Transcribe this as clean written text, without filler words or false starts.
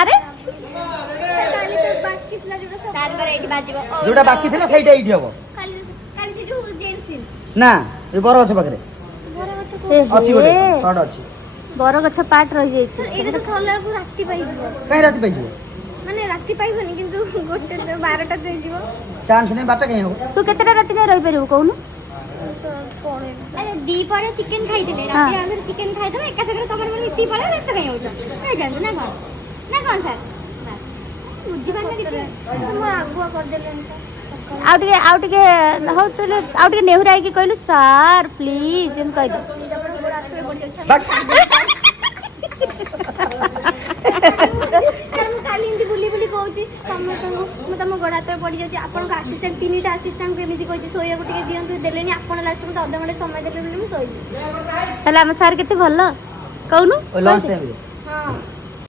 अरे जोटा बाकी थिला सेटा एठी हबो ना ए बर गछ पाखरे अछि गोटे शॉर्ट अछि बर गछ पार्ट रहि जाई छी एटा तो सल्ला को राती पाई जीवो कहीं राति पाइजो माने राती पाइबनी किंतु गोटे 12टा जाई जीवो चांस नहीं बाटा कहीं हो तू केतेटा राति जाय रहि परिबो कहनु अरे दी पर चिकन खाई दिले राती आलू चिकन खाई दबे एका जगह तमर मन मिसी पड़े व्यस्त कहीं हो जा नहीं जानतो ना कौन सर बस बुझी पाना किछ हम आगुआ कर देले सर आउ टिके हो तले आउ टिके नेहुराई की कहलु सर प्लीज एम कह दे काली हिंदी बुली बुली कहूची समस्त मु तम गोड़ा हाथ पड़ जाଉଛି आपन असिस्टेंट तीनटा असिस्टेंट को एमिति कहूची सोइया को टिके दियंतु देलेनी आपन लास्ट में अधा घंटे समय देले बोली मु सोइली तले हम सर केते भल्लो कहनु लंच टाइम रे